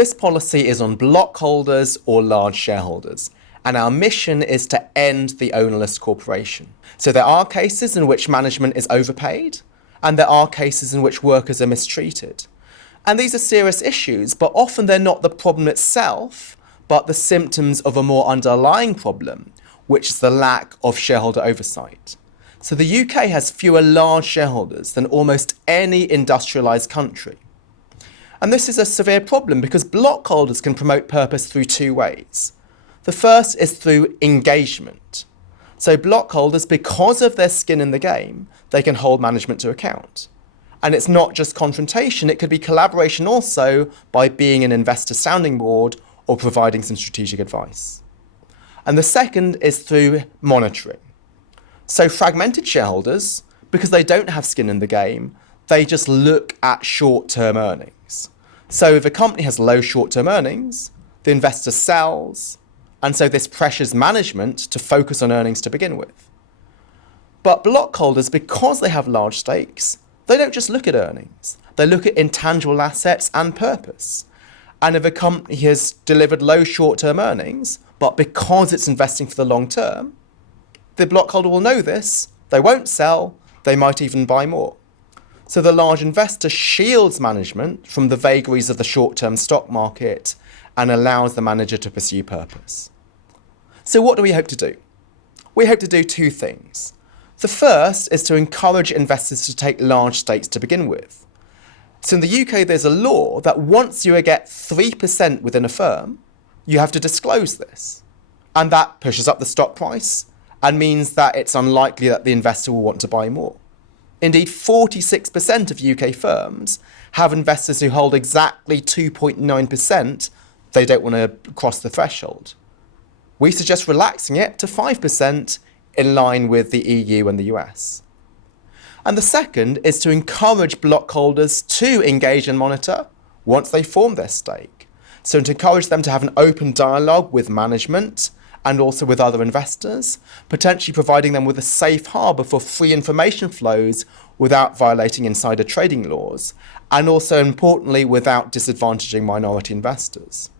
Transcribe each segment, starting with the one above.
This policy is on block holders or large shareholders, and our mission is to end the ownerless corporation. So there are cases in which management is overpaid, and there are cases in which workers are mistreated. And these are serious issues, but often they're not the problem itself, but the symptoms of a more underlying problem, which is the lack of shareholder oversight. So the UK has fewer large shareholders than almost any industrialised country. And this is a severe problem because block holders can promote purpose through two ways. The first is through engagement. So block holders, because of their skin in the game, they can hold management to account. And it's not just confrontation, it could be collaboration also by being an investor sounding board or providing some strategic advice. And the second is through monitoring. So fragmented shareholders, because they don't have skin in the game, they just look at short-term earnings. So if a company has low short-term earnings, the investor sells, and so this pressures management to focus on earnings to begin with. But block holders, because they have large stakes, they don't just look at earnings. They look at intangible assets and purpose. And if a company has delivered low short-term earnings, but because it's investing for the long term, the block holder will know this, they won't sell, they might even buy more. So the large investor shields management from the vagaries of the short-term stock market and allows the manager to pursue purpose. So what do we hope to do? We hope to do two things. The first is to encourage investors to take large stakes to begin with. So in the UK, there's a law that once you get 3% within a firm, you have to disclose this. And that pushes up the stock price and means that it's unlikely that the investor will want to buy more. Indeed, 46% of UK firms have investors who hold exactly 2.9%. They don't want to cross the threshold. We suggest relaxing it to 5% in line with the EU and the US. And the second is to encourage block holders to engage and monitor once they form their stake. So to encourage them to have an open dialogue with management and also with other investors, potentially providing them with a safe harbour for free information flows without violating insider trading laws, and also importantly without disadvantaging minority investors.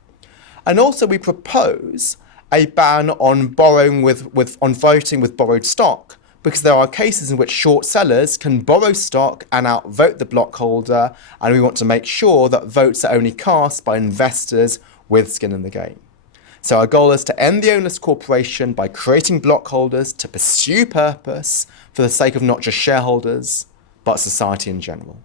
And also we propose a ban on voting with borrowed stock, because there are cases in which short sellers can borrow stock and outvote the block holder, and we want to make sure that votes are only cast by investors with skin in the game. So our goal is to end the ownerless corporation by creating block holders to pursue purpose for the sake of not just shareholders, but society in general.